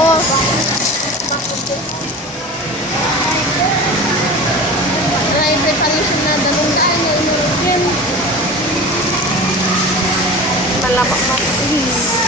Oh. Driver pala siya na dalong daan na inurugin. Malamak mas.